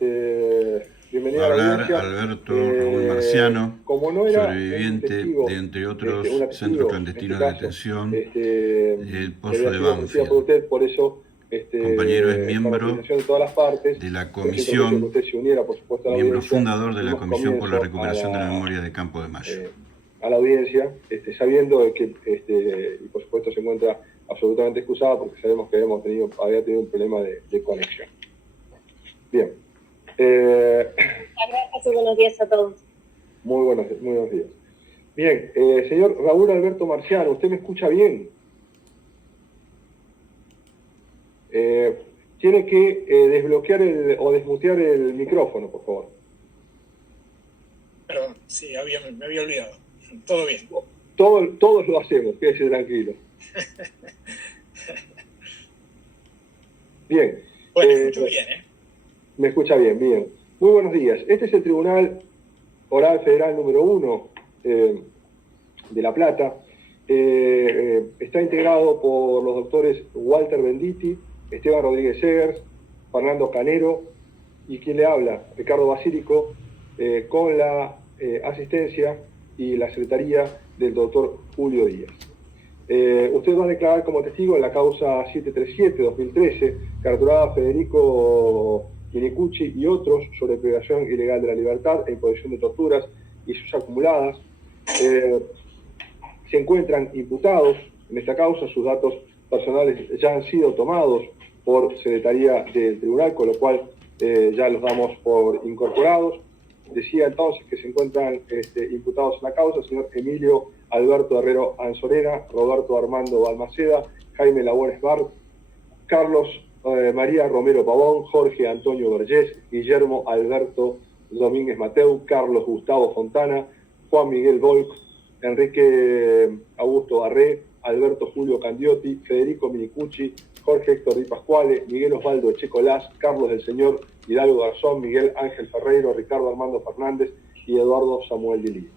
Bienvenida Va a a la hablar audiencia. Alberto Raúl Marciano, Como no era un sobreviviente testigo, de, entre un otros, centros testigo, en este clandestinos de caso, detención del que Pozo había de sido ofrecida por Banfield. usted, por eso, Compañero es con miembro autorización de todas las partes, de la recién propicio que comisión, usted se uniera, por supuesto, a la miembro audiencia, fundador de la dimos Comisión por la comienzo Recuperación de la Memoria de Campo de Mayo. a la audiencia, sabiendo de que, y por supuesto se encuentra absolutamente excusada porque sabemos que había tenido un problema de conexión. Bien. Gracias, buenos días a todos. Muy buenos días. Bien, señor Raúl Alberto Marciano, ¿usted me escucha bien? Tiene que desbloquear o desmutear el micrófono, por favor. Perdón, sí, me había olvidado. Todo bien. Todos lo hacemos, quédese tranquilo. Bien. Bueno, escucho bien, ¿eh? Me escucha bien, bien. Muy buenos días. Este es el Tribunal Oral Federal número 1 de La Plata. Está integrado por los doctores Walter Benditi, Esteban Rodríguez Segers, Fernando Canero y quien le habla, Ricardo Basílico, con la asistencia y la secretaría del doctor Julio Díaz. Usted va a declarar como testigo en la causa 737-2013, capturada Federico Minicucci y otros sobre privación ilegal de la libertad e imposición de torturas y sus acumuladas. Se encuentran imputados en esta causa, sus datos personales ya han sido tomados por secretaría del tribunal, con lo cual ya los damos por incorporados. Decía entonces que se encuentran imputados en la causa el señor Emilio Alberto Herrero Anzorena, Roberto Armando Balmaceda, Jaime Labones Bart, Carlos María Romero Pavón, Jorge Antonio Vergés, Guillermo Alberto Domínguez Mateu, Carlos Gustavo Fontana, Juan Miguel Volk, Enrique Augusto Barré, Alberto Julio Candiotti, Federico Minicucci, Jorge Héctor Di Pasquale, Miguel Osvaldo Echecolás, Carlos del Señor, Hidalgo Garzón, Miguel Ángel Ferreiro, Ricardo Armando Fernández y Eduardo Samuel Dilí.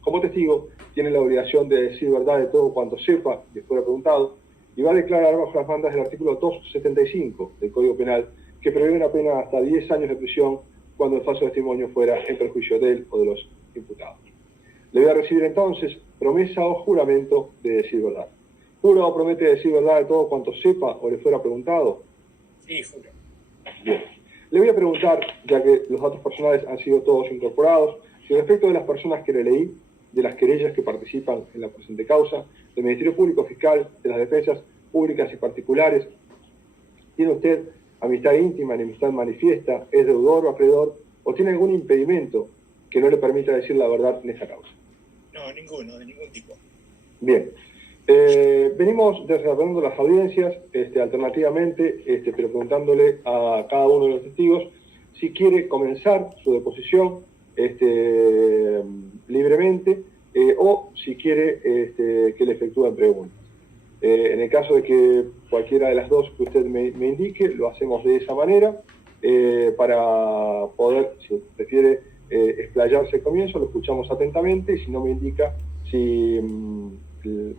Como testigo, tiene la obligación de decir verdad de todo cuanto sepa y fuera preguntado, y va a declarar bajo las bandas del artículo 275 del Código Penal, que prevé una pena hasta 10 años de prisión cuando el falso testimonio fuera en perjuicio de él o de los imputados. Le voy a recibir entonces promesa o juramento de decir verdad. ¿Jura o promete decir verdad de todo cuanto sepa o le fuera preguntado? Sí, juro. Bien. Le voy a preguntar, ya que los datos personales han sido todos incorporados, si respecto de las personas que le leí, de las querellas que participan en la presente causa, del Ministerio Público Fiscal, de las defensas públicas y particulares, ¿tiene usted amistad íntima, enemistad manifiesta, es deudor o acreedor, o tiene algún impedimento que no le permita decir la verdad en esta causa? No, ninguno, de ningún tipo. Bien. Venimos desarrollando las audiencias alternativamente, pero preguntándole a cada uno de los testigos si quiere comenzar su deposición libremente o si quiere que le efectúen preguntas. En el caso de que cualquiera de las dos que usted me indique, lo hacemos de esa manera para poder, si prefiere explayarse al comienzo, lo escuchamos atentamente, y si no me indica si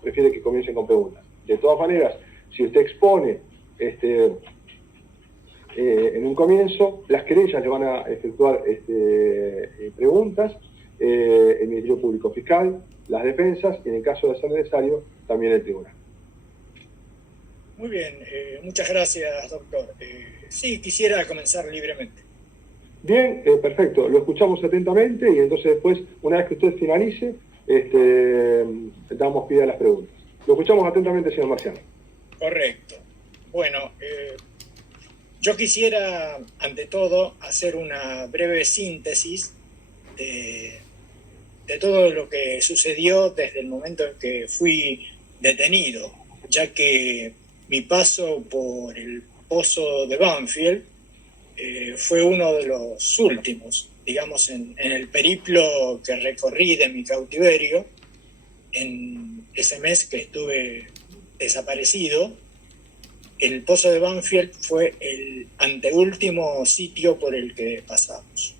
prefiere que comiencen con preguntas. De todas maneras, si usted expone en un comienzo, las querellas le van a efectuar preguntas, el Ministerio Público Fiscal, las defensas, y en el caso de ser necesario, también el tribunal. Muy bien, muchas gracias, doctor. Sí, quisiera comenzar libremente. Bien, perfecto. Lo escuchamos atentamente y entonces después, una vez que usted finalice, damos pie a las preguntas. Lo escuchamos atentamente, señor Marciano. Correcto. Bueno, yo quisiera, ante todo, hacer una breve síntesis de todo lo que sucedió desde el momento en que fui detenido, ya que mi paso por el Pozo de Banfield fue uno de los últimos, digamos, en el periplo que recorrí de mi cautiverio, en ese mes que estuve desaparecido. El Pozo de Banfield fue el anteúltimo sitio por el que pasamos.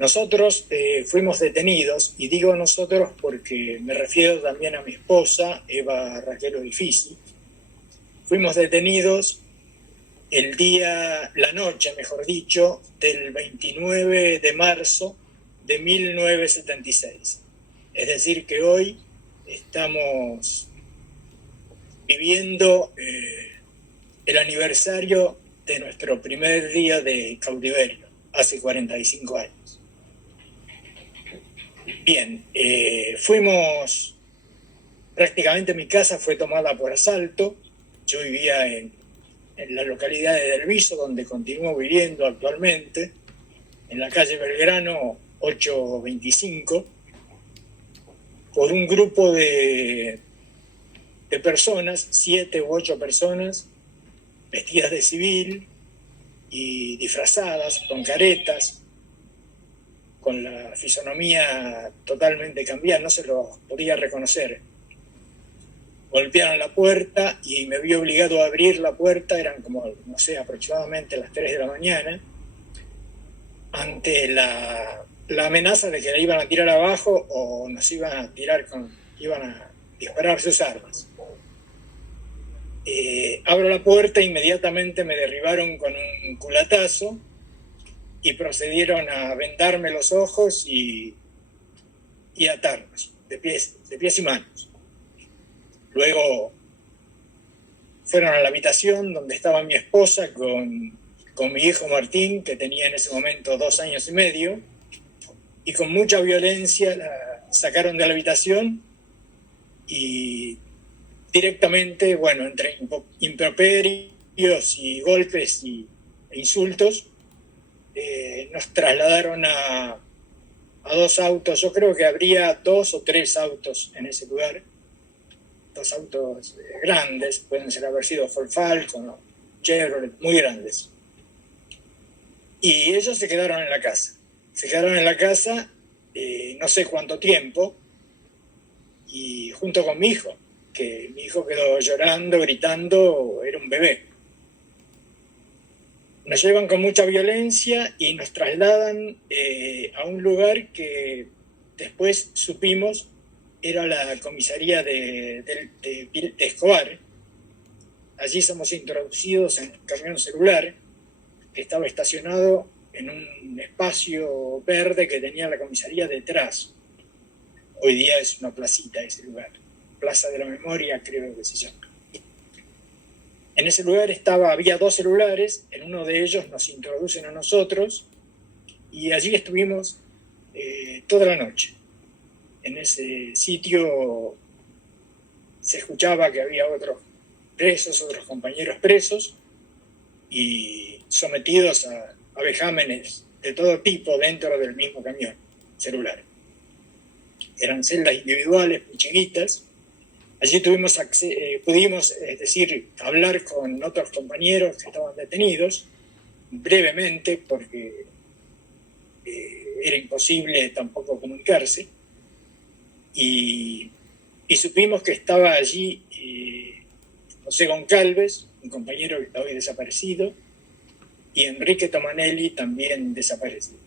Nosotros fuimos detenidos, y digo nosotros porque me refiero también a mi esposa, Eva Raquel Odifisi. Fuimos detenidos la noche, mejor dicho, del 29 de marzo de 1976. Es decir, que hoy estamos viviendo el aniversario de nuestro primer día de cautiverio, hace 45 años. Bien, prácticamente mi casa fue tomada por asalto. Yo vivía en la localidad de Delviso, donde continúo viviendo actualmente, en la calle Belgrano 825, por un grupo de personas, 7 u 8 personas, vestidas de civil y disfrazadas, con caretas, con la fisonomía totalmente cambiada, no se los podía reconocer. Golpearon la puerta y me vi obligado a abrir la puerta, eran como, no sé, aproximadamente las 3 de la mañana, ante la amenaza de que la iban a tirar abajo o nos iban a disparar sus armas. Abro la puerta e inmediatamente me derribaron con un culatazo y procedieron a vendarme los ojos y atarnos de pies y manos. Luego fueron a la habitación donde estaba mi esposa con mi hijo Martín, que tenía en ese momento 2 años y medio, y con mucha violencia la sacaron de la habitación y directamente, bueno, entre improperios y golpes e insultos, nos trasladaron a 2 autos. Yo creo que habría 2 o 3 autos en ese lugar, 2 autos grandes, pueden haber sido Ford Falcon o Chevrolet, muy grandes. Y ellos se quedaron en la casa. No sé cuánto tiempo, y junto con mi hijo, que mi hijo quedó llorando, gritando, era un bebé. Nos llevan con mucha violencia y nos trasladan a un lugar que después supimos era la comisaría de Escobar. Allí somos introducidos en un camión celular que estaba estacionado en un espacio verde que tenía la comisaría detrás. Hoy día es una placita ese lugar, Plaza de la Memoria creo que se llama. En ese lugar había 2 celulares, en uno de ellos nos introducen a nosotros y allí estuvimos toda la noche. En ese sitio se escuchaba que había otros compañeros presos y sometidos a vejámenes de todo tipo dentro del mismo camión celular. Eran celdas individuales, muy chiquitas. Allí pudimos, hablar con otros compañeros que estaban detenidos, brevemente, porque era imposible tampoco comunicarse. Y supimos que estaba allí José Goncalves, un compañero que está hoy desaparecido, y Enrique Tomanelli, también desaparecidos.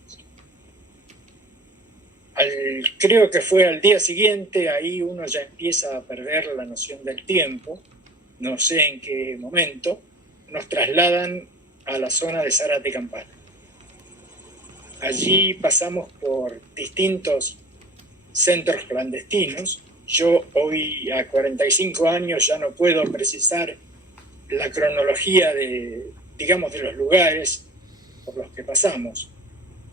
Creo que fue al día siguiente, ahí uno ya empieza a perder la noción del tiempo, no sé en qué momento, nos trasladan a la zona de Zárate Campana. Allí pasamos por distintos centros clandestinos. Yo hoy, a 45 años, ya no puedo precisar la cronología de los lugares por los que pasamos,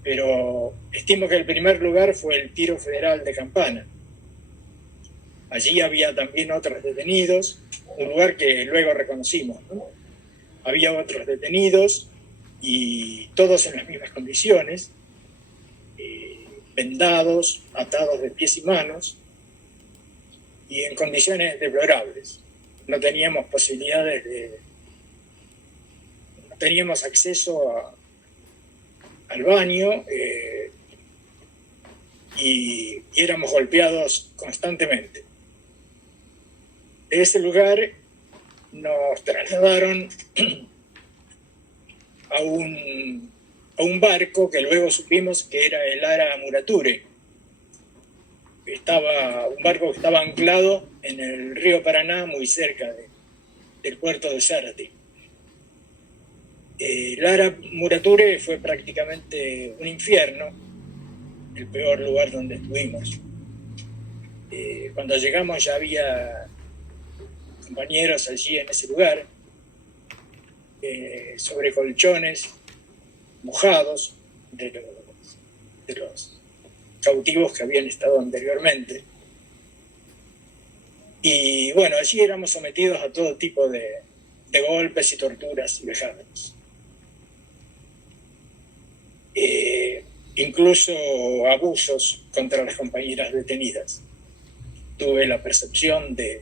pero estimo que el primer lugar fue el Tiro Federal de Campana. Allí había también otros detenidos, un lugar que luego reconocimos, ¿no? Había otros detenidos y todos en las mismas condiciones, vendados, atados de pies y manos y en condiciones deplorables. No teníamos no teníamos acceso al baño y éramos golpeados constantemente. De ese lugar nos trasladaron a un barco que luego supimos que era el Ara Murature. Un barco que estaba anclado en el río Paraná, muy cerca del puerto de Zárate. Lara Murature fue prácticamente un infierno, el peor lugar donde estuvimos. Cuando llegamos ya había compañeros allí en ese lugar, sobre colchones mojados de los cautivos que habían estado anteriormente. Y bueno, allí éramos sometidos a todo tipo de golpes y torturas y vejámenes. Incluso abusos contra las compañeras detenidas. Tuve la percepción de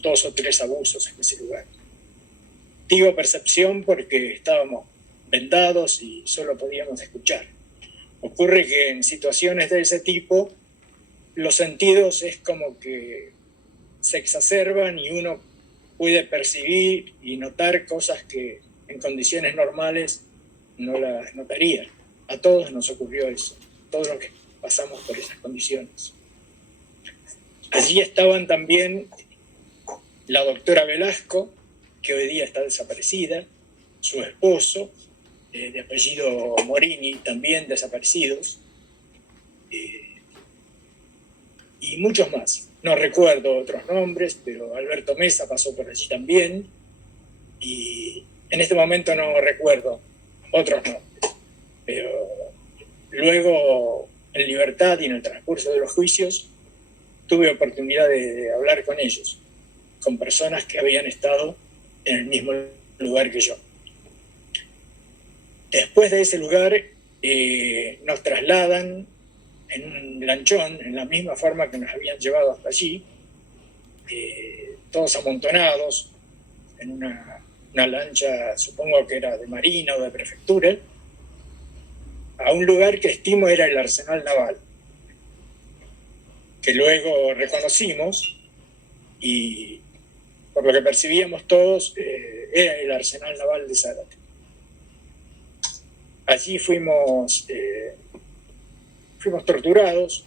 2 o 3 abusos en ese lugar. Digo percepción porque estábamos vendados y solo podíamos escuchar. Ocurre que en situaciones de ese tipo los sentidos es como que se exacerban y uno puede percibir y notar cosas que en condiciones normales no las notaría. A todos nos ocurrió eso, todos los que pasamos por esas condiciones. Allí estaban también la doctora Velasco, que hoy día está desaparecida, su esposo, de apellido Morini, también desaparecidos, y muchos más. No recuerdo otros nombres, pero Alberto Mesa pasó por allí también, y en este momento no recuerdo otros nombres. Pero luego, en libertad y en el transcurso de los juicios, tuve oportunidad de hablar con ellos, con personas que habían estado en el mismo lugar que yo. Después de ese lugar, nos trasladan en un lanchón, en la misma forma que nos habían llevado hasta allí, todos amontonados, en una lancha, supongo que era de marina o de prefectura, a un lugar que estimo era el arsenal naval, que luego reconocimos y por lo que percibíamos todos, era el arsenal naval de Zárate. Allí fuimos torturados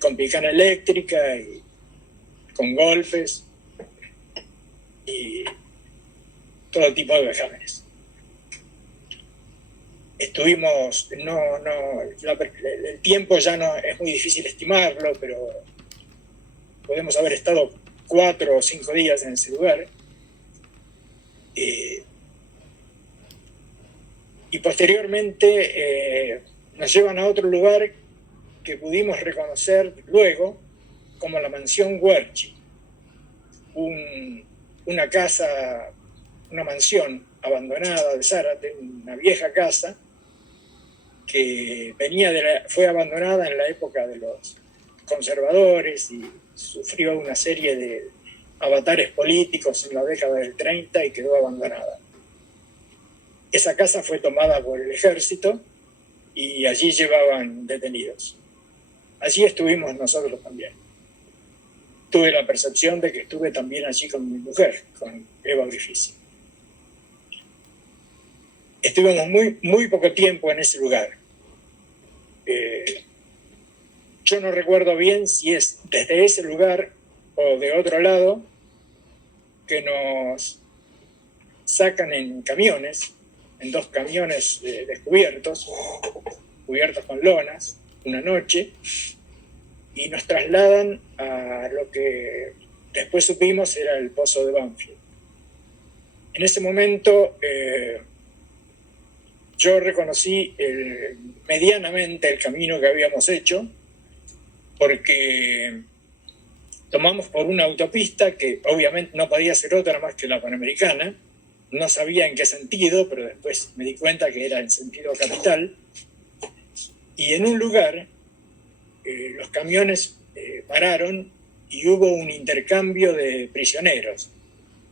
con picana eléctrica y con golpes y todo tipo de vejámenes. Estuvimos, el tiempo ya no es muy difícil estimarlo, pero podemos haber estado 4 o 5 días en ese lugar. Y posteriormente nos llevan a otro lugar que pudimos reconocer luego como la mansión Huerchi, una casa, una mansión abandonada de Zárate, una vieja casa que fue abandonada en la época de los conservadores y sufrió una serie de avatares políticos en la década del 30 y quedó abandonada. Esa casa fue tomada por el ejército y allí llevaban detenidos. Allí estuvimos nosotros también. Tuve la percepción de que estuve también allí con mi mujer, con Eva Griffisi. Estuvimos muy poco tiempo en ese lugar. Yo no recuerdo bien si es desde ese lugar o de otro lado que nos sacan en camiones, en 2 camiones descubiertos, cubiertos con lonas, una noche, y nos trasladan a lo que después supimos era el pozo de Banfield. En ese momento yo reconocí medianamente el camino que habíamos hecho, porque tomamos por una autopista que obviamente no podía ser otra más que la Panamericana. No sabía en qué sentido, pero después me di cuenta que era en sentido capital. Y en un lugar los camiones pararon y hubo un intercambio de prisioneros.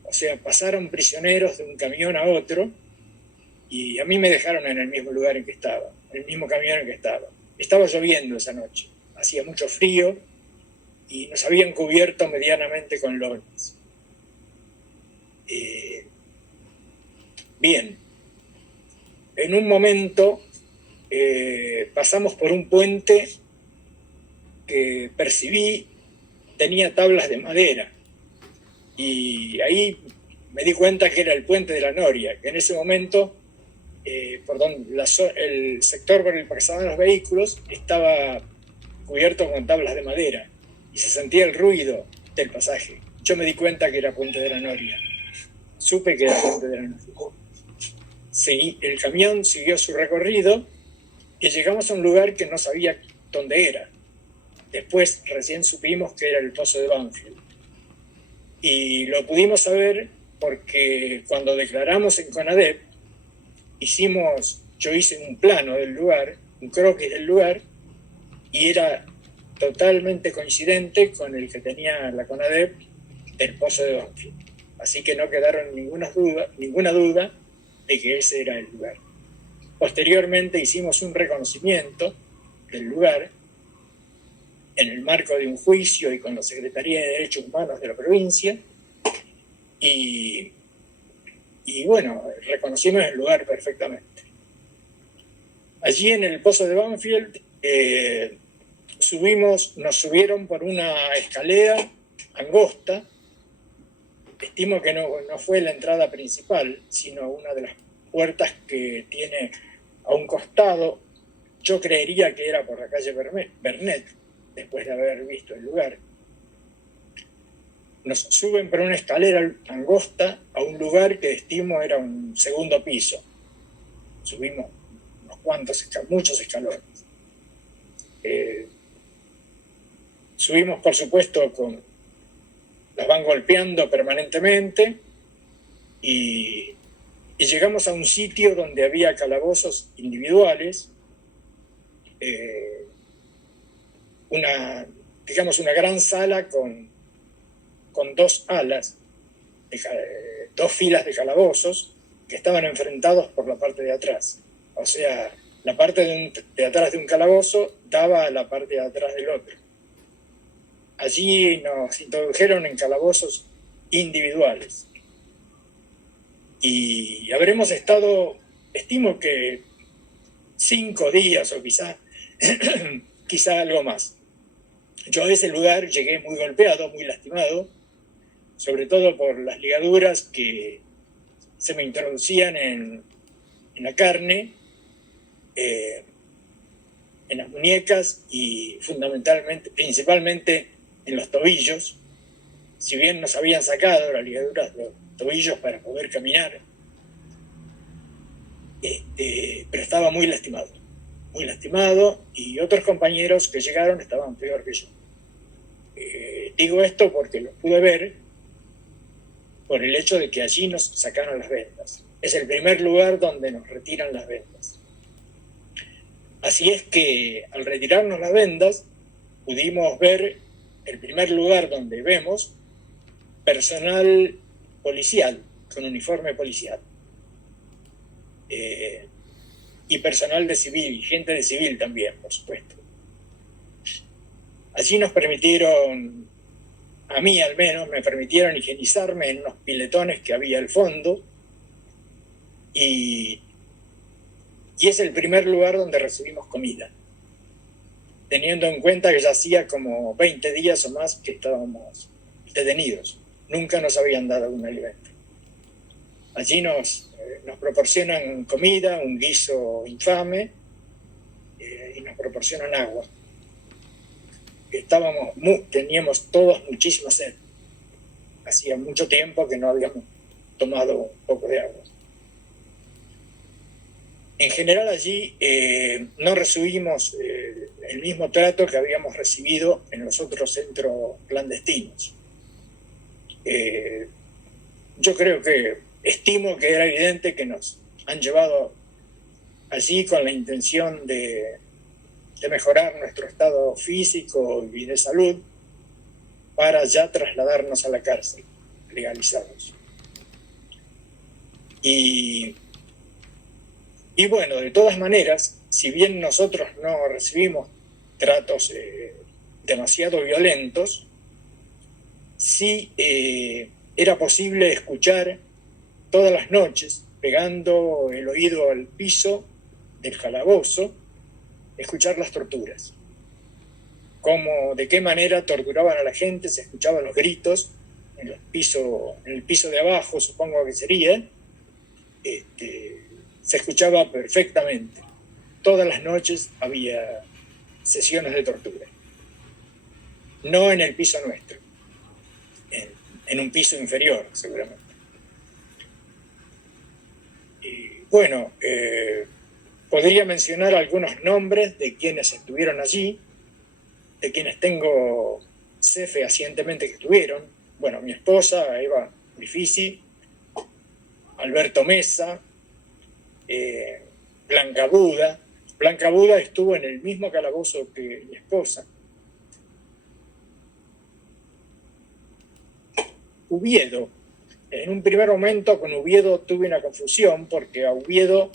O sea, pasaron prisioneros de un camión a otro y a mí me dejaron en el mismo lugar en que estaba, en el mismo camión en que estaba. Estaba lloviendo esa noche, hacía mucho frío y nos habían cubierto medianamente con lonas. Bien, en un momento pasamos por un puente que percibí tenía tablas de madera y ahí me di cuenta que era el puente de la Noria, que en ese momento, por donde el sector por el que pasaban los vehículos estaba cubierto con tablas de madera y se sentía el ruido del pasaje. Yo me di cuenta que era puente de la Noria. Supe que era puente de la Noria. El camión siguió su recorrido y llegamos a un lugar que no sabía dónde era. Después recién supimos que era el Pozo de Banfield. Y lo pudimos saber porque cuando declaramos en CONADEP, yo hice un plano del lugar, un croquis del lugar, y era totalmente coincidente con el que tenía la CONADEP del Pozo de Banfield. Así que no quedaron ninguna duda de que ese era el lugar. Posteriormente hicimos un reconocimiento del lugar en el marco de un juicio y con la Secretaría de Derechos Humanos de la provincia y bueno, reconocimos el lugar perfectamente. Allí en el Pozo de Banfield nos subieron por una escalera angosta. Estimo que no fue la entrada principal, sino una de las puertas que tiene a un costado. Yo creería que era por la calle Bernet, después de haber visto el lugar. Nos suben por una escalera angosta a un lugar que estimo era un segundo piso. Subimos muchos escalones. Subimos, por supuesto, las van golpeando permanentemente y llegamos a un sitio donde había calabozos individuales, una gran sala con dos alas, dos filas de calabozos que estaban enfrentados por la parte de atrás. O sea, la parte de atrás de un calabozo daba a la parte de atrás del otro. Allí nos introdujeron en calabozos individuales. Y habremos estado, estimo que 5 días o quizá algo más. Yo a ese lugar llegué muy golpeado, muy lastimado, sobre todo por las ligaduras que se me introducían en la carne, en las muñecas y principalmente en los tobillos. Si bien nos habían sacado las ligaduras de los tobillos para poder caminar, pero estaba muy lastimado, y otros compañeros que llegaron estaban peor que yo. Digo esto porque lo pude ver por el hecho de que allí nos sacaron las vendas. Es el primer lugar donde nos retiran las vendas. Así es que al retirarnos las vendas pudimos ver el primer lugar donde vemos personal policial con uniforme policial, y personal de civil, gente de civil también, por supuesto. Allí nos permitieron, a mí al menos, me permitieron higienizarme en unos piletones que había al fondo, y es el primer lugar donde recibimos comida, teniendo en cuenta que ya hacía como 20 días o más que estábamos detenidos. Nunca nos habían dado un alimento. Allí nos proporcionan comida, un guiso infame, y nos proporcionan agua. Teníamos todos muchísima sed. Hacía mucho tiempo que no habíamos tomado un poco de agua. En general allí no recibimos el mismo trato que habíamos recibido en los otros centros clandestinos. Yo estimo que era evidente que nos han llevado allí con la intención de mejorar nuestro estado físico y de salud para ya trasladarnos a la cárcel, legalizados. Y bueno, de todas maneras, si bien nosotros no recibimos tratos demasiado violentos, sí era posible escuchar todas las noches, pegando el oído al piso del calabozo, escuchar las torturas. De qué manera torturaban a la gente, se escuchaban los gritos en el piso de abajo, supongo que sería, se escuchaba perfectamente. Todas las noches había sesiones de tortura. No en el piso nuestro, en un piso inferior, seguramente. Y bueno, podría mencionar algunos nombres de quienes estuvieron allí, de quienes tengo sé fehacientemente que estuvieron. Bueno, mi esposa, Eva Rifisi, Alberto Mesa, Blanca Buda. Blanca Buda estuvo en el mismo calabozo que mi esposa. Oviedo. En un primer momento con Oviedo tuve una confusión porque a Oviedo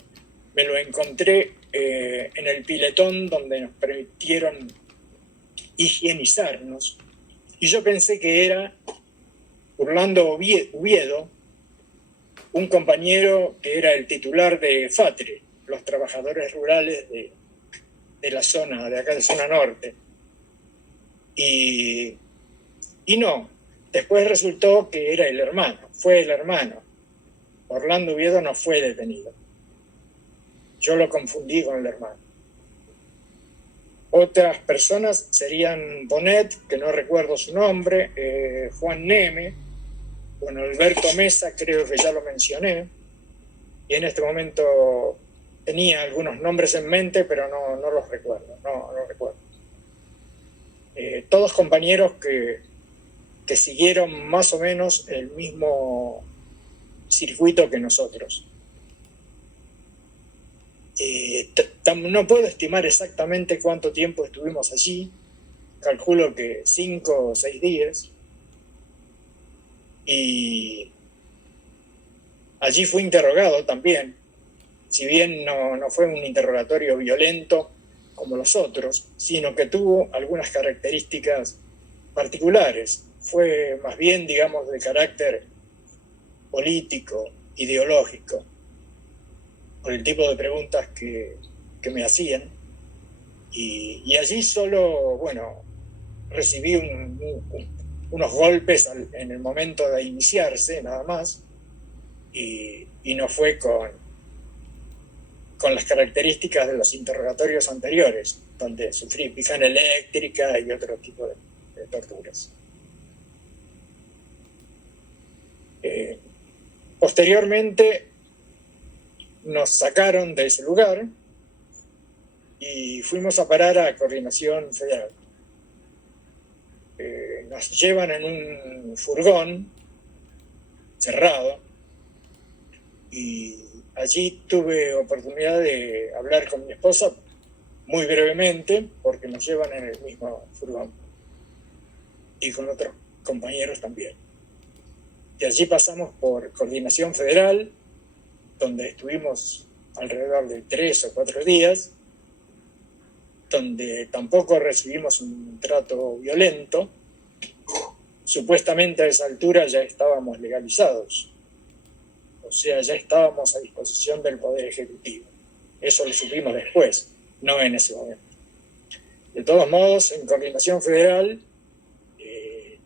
me lo encontré en el piletón donde nos permitieron higienizarnos. Y yo pensé que era Orlando Oviedo, un compañero que era el titular de FATRE, los trabajadores rurales de la zona, de acá de zona norte. Y no, después resultó que era el hermano, fue el hermano. Orlando Oviedo no fue detenido. Yo lo confundí con el hermano. Otras personas serían Bonet, que no recuerdo su nombre, Juan Neme, bueno, Alberto Mesa, creo que ya lo mencioné, y en este momento tenía algunos nombres en mente, pero no los recuerdo, no recuerdo. Todos compañeros que siguieron más o menos el mismo circuito que nosotros. No puedo estimar exactamente cuánto tiempo estuvimos allí, calculo que 5 o 6 días, y allí fui interrogado también, si bien no fue un interrogatorio violento como los otros, sino que tuvo algunas características particulares. Fue más bien, digamos, de carácter político, ideológico, por el tipo de preguntas que me hacían. Y allí solo, bueno, recibí unos golpes en el momento de iniciarse, nada más, y no fue con las características de los interrogatorios anteriores, donde sufrí picana eléctrica y otro tipo de torturas. Posteriormente nos sacaron de ese lugar y fuimos a parar a Coordinación Federal. Nos llevan en un furgón cerrado y allí tuve oportunidad de hablar con mi esposa muy brevemente porque nos llevan en el mismo furgón y con otros compañeros también. Y allí pasamos por Coordinación Federal, donde estuvimos alrededor de 3 o 4 días, donde tampoco recibimos un trato violento. Supuestamente a esa altura ya estábamos legalizados, o sea, ya estábamos a disposición del Poder Ejecutivo. Eso lo supimos después, no en ese momento. De todos modos, en Coordinación Federal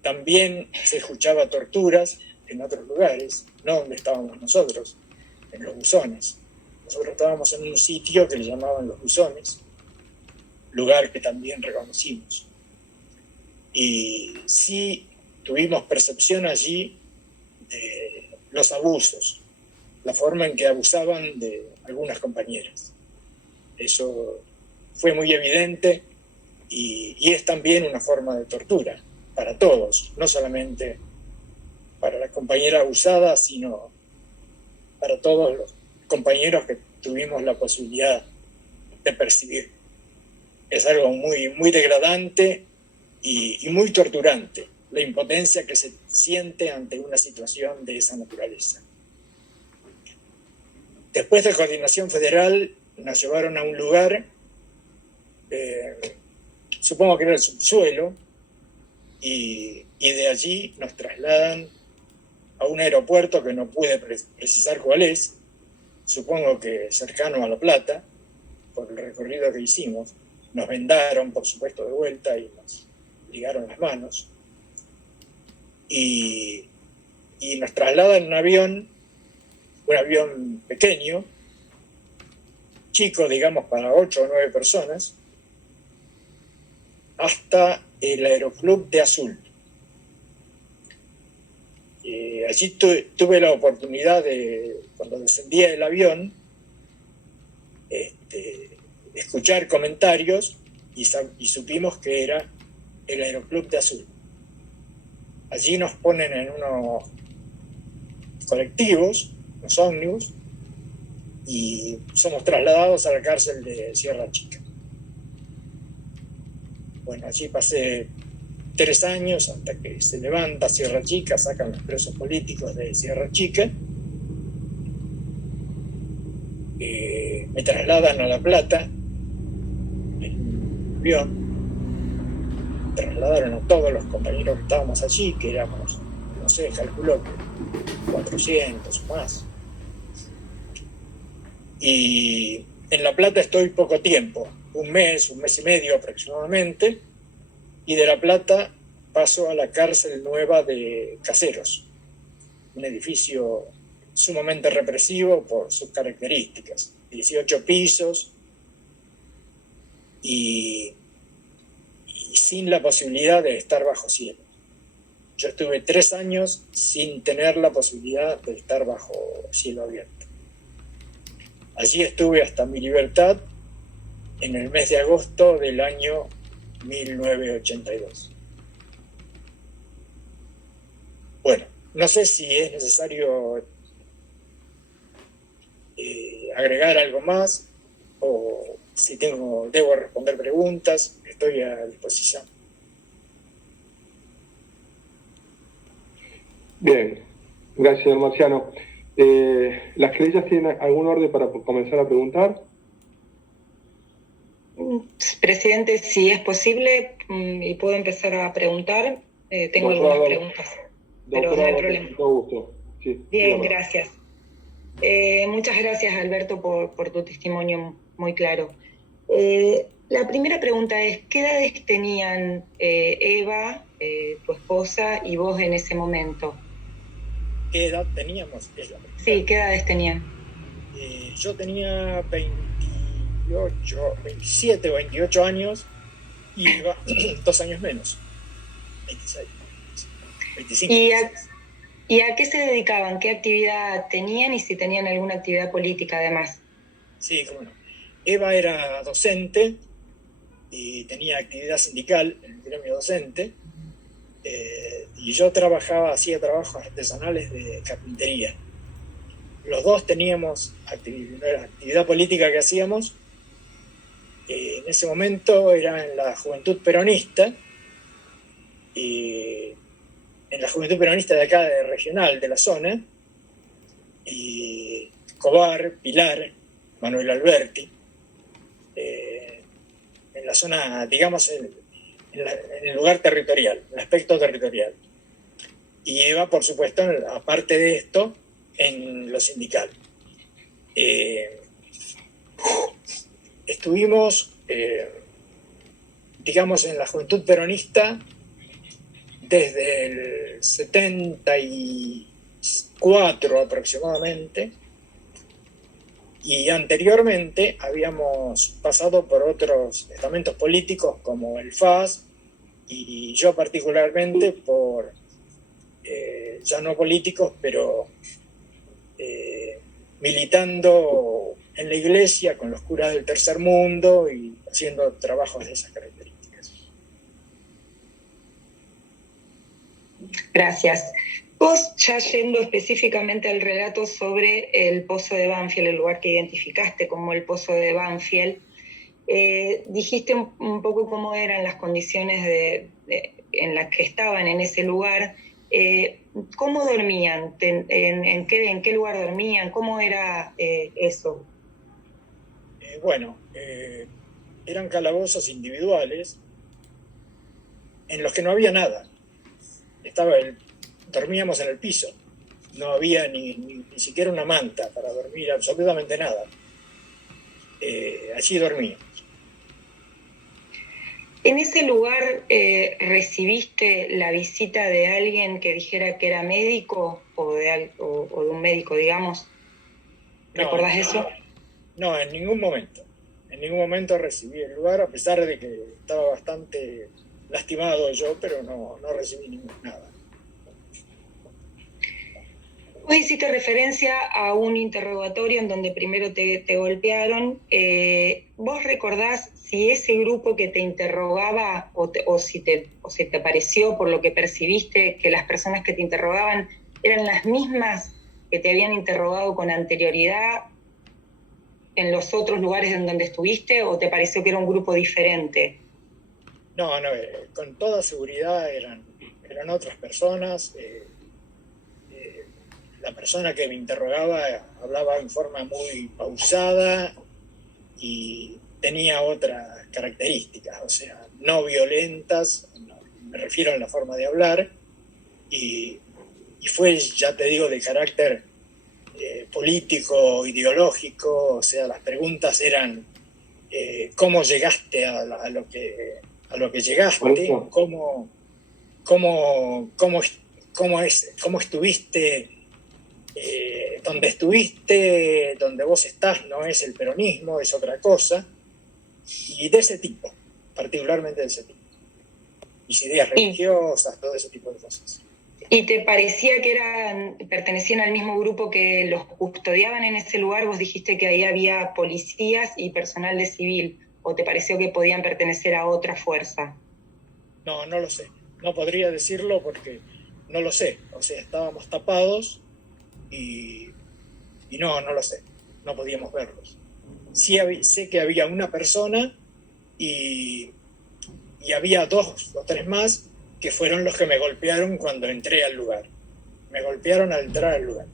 también se escuchaba torturas en otros lugares, no donde estábamos nosotros, en los buzones. Nosotros estábamos en un sitio que le llamaban los buzones, lugar que también reconocimos. Y sí tuvimos percepción allí de los abusos, la forma en que abusaban de algunas compañeras. Eso fue muy evidente y es también una forma de tortura para todos, no solamente para la compañera abusada, sino para todos los compañeros que tuvimos la posibilidad de percibir. Es algo muy, muy degradante y muy torturante, la impotencia que se siente ante una situación de esa naturaleza. Después de Coordinación Federal nos llevaron a un lugar, supongo que era el subsuelo, y de allí nos trasladan a un aeropuerto que no pude precisar cuál es, supongo que cercano a La Plata, por el recorrido que hicimos. Nos vendaron, por supuesto, de vuelta y nos ligaron las manos. Y y nos traslada en un avión pequeño, chico, digamos, para 8 o 9 personas, hasta el Aeroclub de Azul. Allí tuve la oportunidad de, cuando descendía del avión, escuchar comentarios y supimos que era el Aeroclub de Azul. Allí nos ponen en unos colectivos, unos ómnibus, y somos trasladados a la cárcel de Sierra Chica. Bueno, allí pasé 3 años hasta que se levanta Sierra Chica, sacan los presos políticos de Sierra Chica, me trasladan a La Plata en un avión, trasladaron a todos los compañeros que estábamos allí, que éramos, no sé, calculo que 400 o más. Y en La Plata estoy poco tiempo, un mes y medio aproximadamente, y de La Plata paso a la cárcel nueva de Caseros, un edificio sumamente represivo por sus características, 18 pisos y sin la posibilidad de estar bajo cielo. Yo estuve 3 años sin tener la posibilidad de estar bajo cielo abierto. Allí estuve hasta mi libertad en el mes de agosto del año 1982. Bueno, no sé si es necesario agregar algo más o si debo responder preguntas. Estoy a disposición. Bien, gracias, señor Marciano. ¿Las querellas tienen algún orden para comenzar a preguntar? Presidente, si es posible y puedo empezar a preguntar, tengo Doctora, algunas preguntas, pero doctora, no hay problema. con todo gusto. Sí, Bien, dígame. gracias. Muchas gracias, Alberto, por tu testimonio muy claro. La primera pregunta es, ¿qué edades tenían Eva, tu esposa, y vos en ese momento? ¿Qué edad teníamos? Sí, ¿qué edades tenían? Yo tenía 27 o 28 años y Eva 2 años menos, 26, 25. ¿Y a qué se dedicaban? ¿Qué actividad tenían y si tenían alguna actividad política además? Sí, cómo no. Eva era docente y tenía actividad sindical en el gremio docente, y yo hacía trabajos artesanales de carpintería. Los dos teníamos actividad política que hacíamos. En ese momento era en la Juventud Peronista, en la Juventud Peronista de acá, de regional, de la zona, y Cobar, Pilar, Manuel Alberti, en la zona, digamos, en el lugar territorial, en el aspecto territorial. Y Eva, por supuesto, aparte de esto, en lo sindical. Estuvimos, digamos, en la Juventud Peronista desde el 74 aproximadamente, y anteriormente habíamos pasado por otros estamentos políticos como el FAS, y yo particularmente por, ya no políticos, pero militando en la iglesia con los curas del tercer mundo y haciendo trabajos de esas características. Gracias. Vos, ya yendo específicamente al relato sobre el Pozo de Banfield, el lugar que identificaste como el Pozo de Banfield, dijiste un poco cómo eran las condiciones en las que estaban en ese lugar. ¿Cómo dormían? ¿En qué lugar dormían? ¿Cómo era eso? Bueno, eran calabozos individuales en los que no había nada. Dormíamos en el piso. No había ni siquiera una manta para dormir, absolutamente nada. Allí dormíamos. ¿En ese lugar recibiste la visita de alguien que dijera que era médico? o de un médico, digamos. ¿Recordás eso? No, en ningún momento. En ningún momento recibí el lugar, a pesar de que estaba bastante lastimado yo, pero no recibí nada. Vos hiciste referencia a un interrogatorio en donde primero te golpearon. ¿Vos recordás si ese grupo que te interrogaba o si te pareció, por lo que percibiste, que las personas que te interrogaban eran las mismas que te habían interrogado con anterioridad en los otros lugares en donde estuviste, o te pareció que era un grupo diferente? No, con toda seguridad eran otras personas. La persona que me interrogaba hablaba en forma muy pausada y tenía otras características, o sea, no violentas, me refiero a la forma de hablar, y fue, ya te digo, de carácter político, ideológico, o sea, las preguntas eran ¿cómo llegaste a lo que llegaste? ¿Cómo estuviste? Donde estuviste, donde vos estás, no es el peronismo, es otra cosa, y de ese tipo, particularmente de ese tipo. Mis ideas religiosas, todo ese tipo de cosas. ¿Y te parecía que pertenecían al mismo grupo que los custodiaban en ese lugar? Vos dijiste que ahí había policías y personal de civil, ¿o te pareció que podían pertenecer a otra fuerza? No lo sé. No podría decirlo porque no lo sé. O sea, estábamos tapados y no lo sé. No podíamos verlos. Sí sé que había una persona y había 2 o 3 más que fueron los que me golpearon cuando entré al lugar. Me golpearon al entrar al lugar.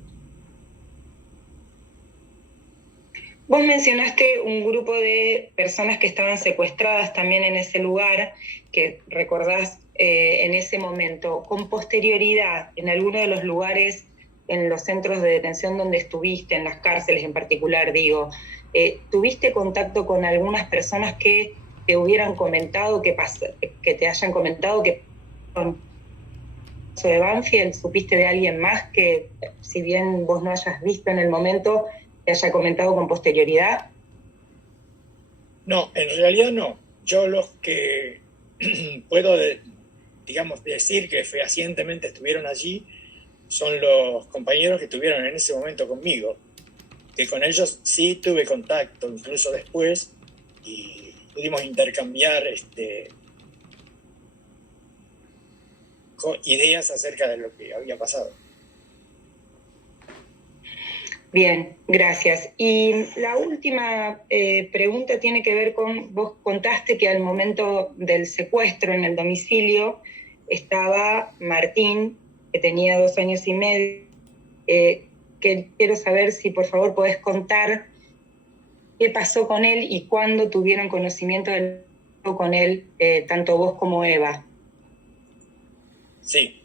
Vos mencionaste un grupo de personas que estaban secuestradas también en ese lugar, que recordás en ese momento. Con posterioridad, en alguno de los lugares, en los centros de detención donde estuviste, en las cárceles en particular, digo, ¿tuviste contacto con algunas personas que te hubieran comentado, que te hayan comentado que de Banfield? ¿Supiste de alguien más que, si bien vos no hayas visto en el momento, te haya comentado con posterioridad? No, en realidad no. Yo los que puedo, digamos, decir que fehacientemente estuvieron allí son los compañeros que estuvieron en ese momento conmigo, que con ellos sí tuve contacto, incluso después, y pudimos intercambiar ideas acerca de lo que había pasado. Bien, gracias. Y la última pregunta tiene que ver con, vos contaste que al momento del secuestro en el domicilio estaba Martín, que tenía 2 años y medio, que quiero saber si por favor podés contar qué pasó con él y cuándo tuvieron conocimiento con él, tanto vos como Eva. Sí.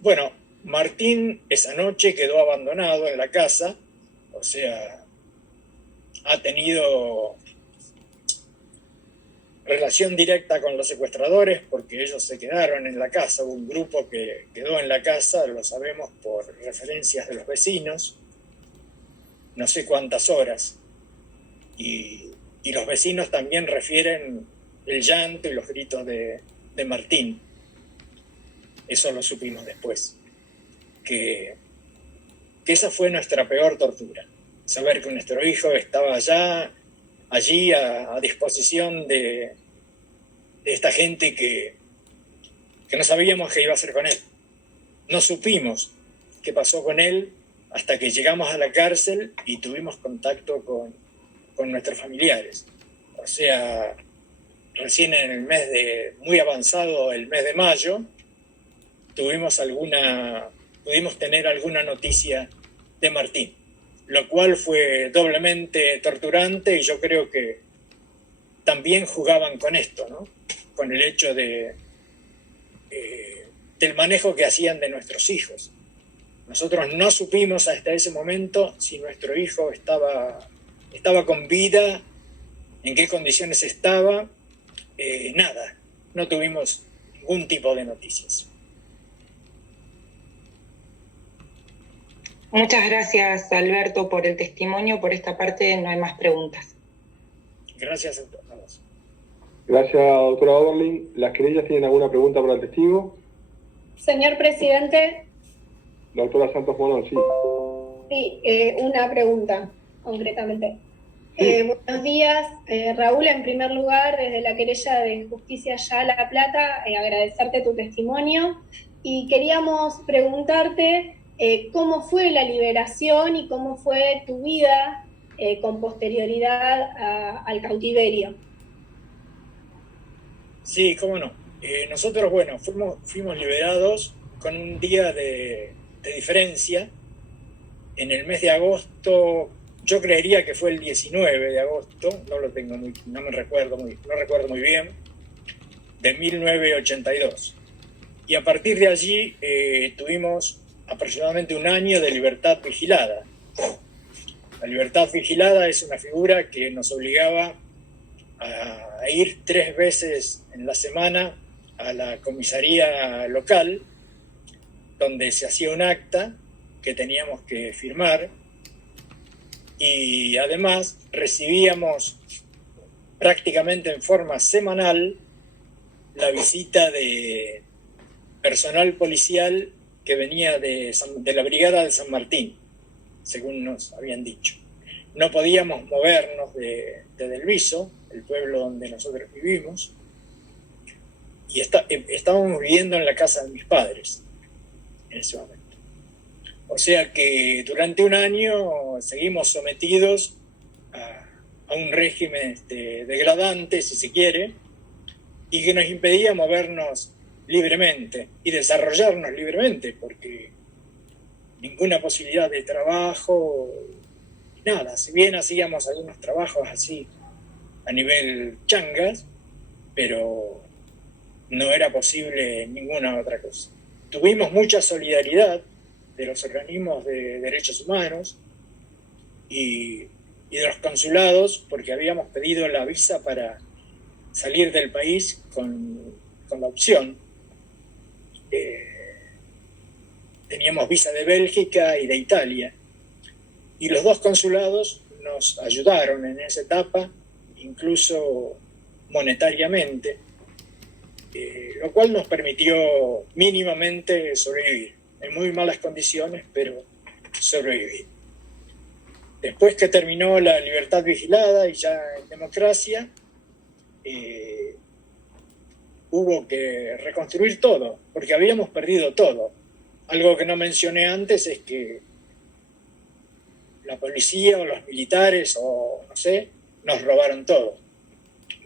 Bueno, Martín esa noche quedó abandonado en la casa, o sea, ha tenido relación directa con los secuestradores porque ellos se quedaron en la casa. Hubo un grupo que quedó en la casa, lo sabemos por referencias de los vecinos, no sé cuántas horas, y los vecinos también refieren el llanto y los gritos de Martín. Eso lo supimos después, que esa fue nuestra peor tortura, saber que nuestro hijo estaba allí a disposición de esta gente que no sabíamos qué iba a hacer con él. No supimos qué pasó con él hasta que llegamos a la cárcel y tuvimos contacto con nuestros familiares. O sea, recién en el muy avanzado el mes de mayo, pudimos tener alguna noticia de Martín, lo cual fue doblemente torturante, y yo creo que también jugaban con esto, ¿no? Con el hecho del manejo que hacían de nuestros hijos. Nosotros no supimos hasta ese momento si nuestro hijo estaba con vida, en qué condiciones estaba, nada, no tuvimos ningún tipo de noticias. Muchas gracias, Alberto, por el testimonio. Por esta parte no hay más preguntas. Gracias a todos. Gracias, doctora Oberlin. ¿Las querellas tienen alguna pregunta para el testigo? Señor presidente. La doctora Santos Monón, sí. Sí, una pregunta, concretamente. Sí. Buenos días, Raúl. En primer lugar, desde la querella de Justicia Ya La Plata, agradecerte tu testimonio y queríamos preguntarte cómo fue la liberación y cómo fue tu vida con posterioridad al cautiverio. Sí, cómo no. Nosotros, bueno, fuimos liberados con un día de diferencia. En el mes de agosto, yo creería que fue el 19 de agosto, no recuerdo muy bien, de 1982. Y a partir de allí tuvimos aproximadamente un año de libertad vigilada. La libertad vigilada es una figura que nos obligaba a ir 3 veces en la semana a la comisaría local, donde se hacía un acta que teníamos que firmar, y además recibíamos prácticamente en forma semanal la visita de personal policial que venía de la brigada de San Martín, según nos habían dicho. No podíamos movernos de Delviso, el pueblo donde nosotros vivimos, y estábamos viviendo en la casa de mis padres en ese momento. O sea que durante un año seguimos sometidos a un régimen degradante, si se quiere, y que nos impedía movernos libremente y desarrollarnos libremente, porque ninguna posibilidad de trabajo, nada. Si bien hacíamos algunos trabajos así a nivel changas, pero no era posible ninguna otra cosa. Tuvimos mucha solidaridad de los organismos de derechos humanos y de los consulados, porque habíamos pedido la visa para salir del país con la opción. Teníamos visa de Bélgica y de Italia, y los 2 consulados nos ayudaron en esa etapa, incluso monetariamente, lo cual nos permitió mínimamente sobrevivir, en muy malas condiciones, pero sobrevivir. Después que terminó la libertad vigilada y ya en democracia, hubo que reconstruir todo, porque habíamos perdido todo. Algo que no mencioné antes es que la policía o los militares o no sé, nos robaron todo.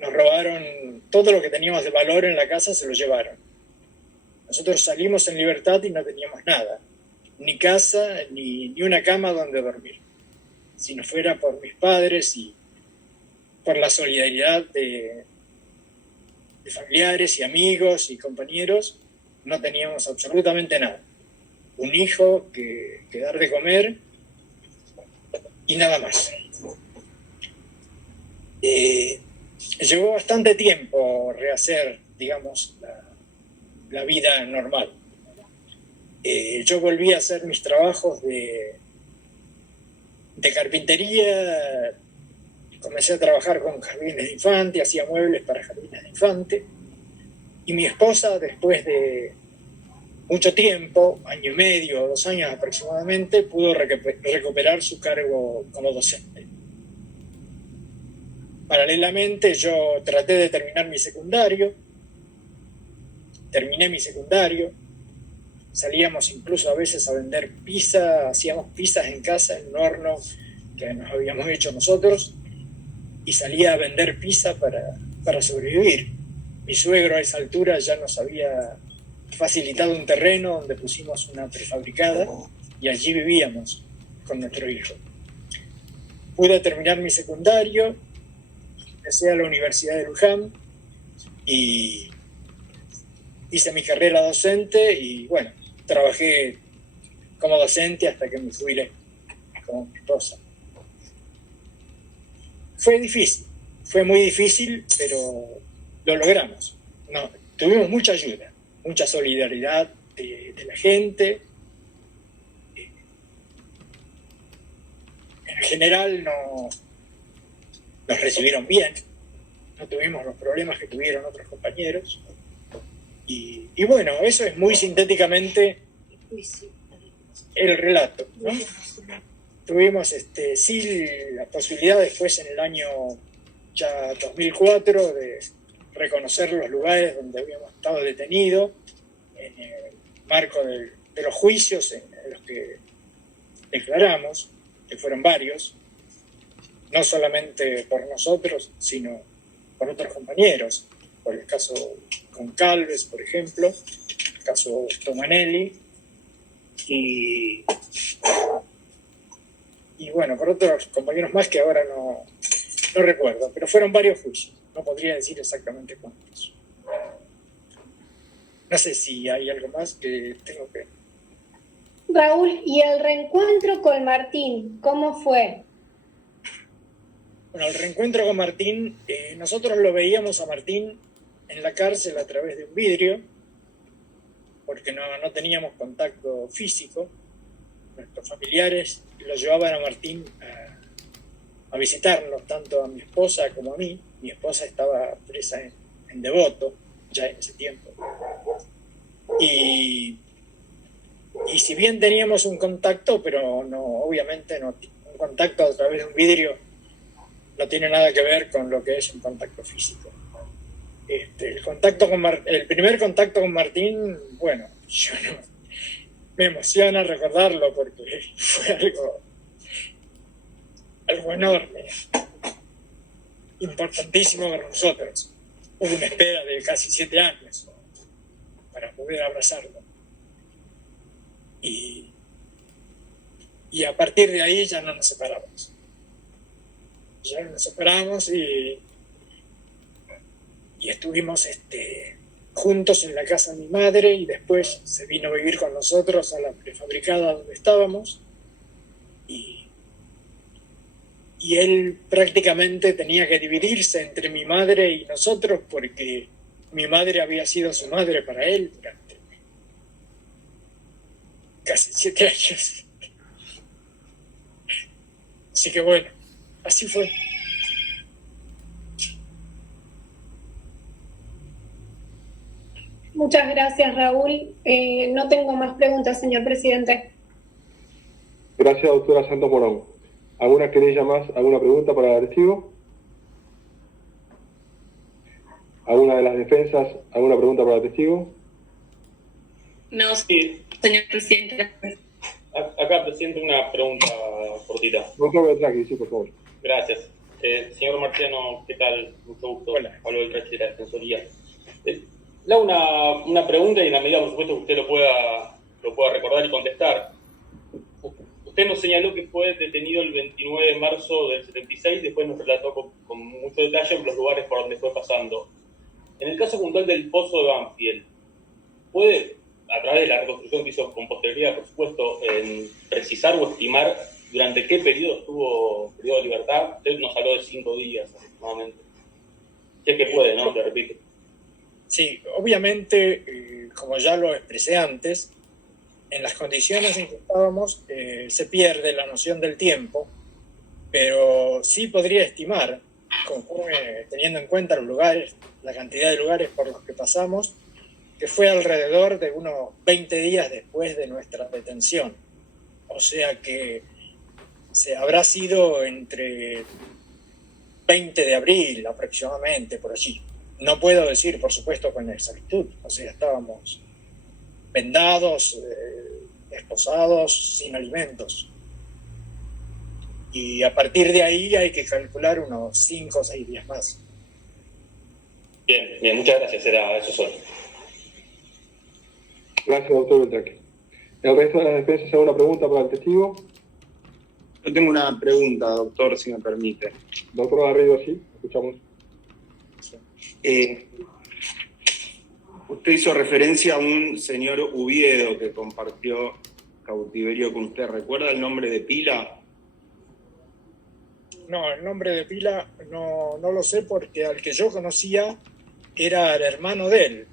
Nos robaron todo lo que teníamos de valor en la casa, se lo llevaron. Nosotros salimos en libertad y no teníamos nada, ni casa, ni una cama donde dormir. Si no fuera por mis padres y por la solidaridad de familiares y amigos y compañeros, no teníamos absolutamente nada. Un hijo que dar de comer y nada más. Llevó bastante tiempo rehacer, digamos, la vida normal. Yo volví a hacer mis trabajos de carpintería, comencé a trabajar con jardines de infante, hacía muebles para jardines de infante, y mi esposa, después de mucho tiempo, 1 año y medio, 2 años aproximadamente, pudo recuperar su cargo como docente. Paralelamente yo traté de terminar mi secundario, terminé mi secundario, salíamos incluso a veces a vender pizza, hacíamos pizzas en casa en un horno que nos habíamos hecho nosotros, y salía a vender pizza para sobrevivir. Mi suegro a esa altura ya nos había facilitado un terreno donde pusimos una prefabricada y allí vivíamos con nuestro hijo. Pude terminar mi secundario, ingresé a la Universidad de Luján y hice mi carrera docente y bueno, trabajé como docente hasta que me jubilé con mi esposa. Fue difícil, fue muy difícil, pero lo logramos. No, tuvimos mucha ayuda, mucha solidaridad de la gente. en general nos recibieron bien, no tuvimos los problemas que tuvieron otros compañeros. Y bueno, eso es muy sintéticamente el relato, ¿no? Tuvimos sí la posibilidad después en el año ya 2004 de reconocer los lugares donde habíamos estado detenidos en el marco de los juicios en los que declaramos, que fueron varios, no solamente por nosotros, sino por otros compañeros, por el caso Goncalves, por ejemplo, el caso Tomanelli, y bueno, por otros compañeros más que ahora no recuerdo, pero fueron varios juicios, no podría decir exactamente cuántos. No sé si hay algo más que tengo que... Raúl, ¿y el reencuentro con Martín, cómo fue? Bueno, el reencuentro con Martín, nosotros lo veíamos a Martín en la cárcel a través de un vidrio, porque no teníamos contacto físico. Nuestros familiares lo llevaban a Martín a visitarnos, tanto a mi esposa como a mí. Mi esposa estaba presa en Devoto, ya en ese tiempo. Y si bien teníamos un contacto, pero obviamente un contacto a través de un vidrio no tiene nada que ver con lo que es un contacto físico. El primer contacto con Martín, bueno, me emociona recordarlo porque fue algo enorme, importantísimo para nosotros. Hubo una espera de casi 7 años para poder abrazarlo. Y a partir de ahí ya no nos separamos. Ya nos separamos y estuvimos juntos en la casa de mi madre, y después se vino a vivir con nosotros a la prefabricada donde estábamos, y él prácticamente tenía que dividirse entre mi madre y nosotros, porque mi madre había sido su madre para él durante casi 7 años. Así que bueno, así fue. Muchas gracias, Raúl. No tengo más preguntas, señor presidente. Gracias, doctora Santos Morón. ¿Alguna querella más, alguna pregunta para el testigo? ¿Alguna de las defensas, alguna pregunta para el testigo? No, sí, señor presidente. Acá, presidente, una pregunta cortita. Doctor Beltraki, sí, por favor. Gracias. Señor Marciano, ¿qué tal? Mucho gusto. Hola. Pablo Beltraki de la Defensoría. Le hago una pregunta, y en la medida, por supuesto, que usted lo pueda recordar y contestar. Usted nos señaló que fue detenido el 29 de marzo del 76, después nos relató con mucho detalle los lugares por donde fue pasando. En el caso puntual del Pozo de Banfield, ¿puede, a través de la reconstrucción que hizo con posterioridad, por supuesto, precisar o estimar durante qué periodo estuvo periodo de libertad? Usted nos habló de 5 días aproximadamente. Si es que puede, ¿no? Te repito. Sí, obviamente, como ya lo expresé antes, en las condiciones en que estábamos se pierde la noción del tiempo, pero sí podría estimar, teniendo en cuenta los lugares, la cantidad de lugares por los que pasamos, que fue alrededor de unos 20 días después de nuestra detención. O sea que habrá sido entre 20 de abril aproximadamente, por allí. No puedo decir, por supuesto, con exactitud. O sea, estábamos vendados, esposados, sin alimentos. Y a partir de ahí hay que calcular unos 5 o 6 días más. Bien, muchas gracias. Era eso solo. Gracias, doctor Beltraki. ¿El resto de las defensas, alguna pregunta para el testigo? Yo tengo una pregunta, doctor, si me permite. Doctor Garrido, sí, escuchamos. Usted hizo referencia a un señor Uviedo que compartió cautiverio con usted. ¿Recuerda el nombre de pila? No, el nombre de pila no lo sé, porque al que yo conocía era el hermano de él.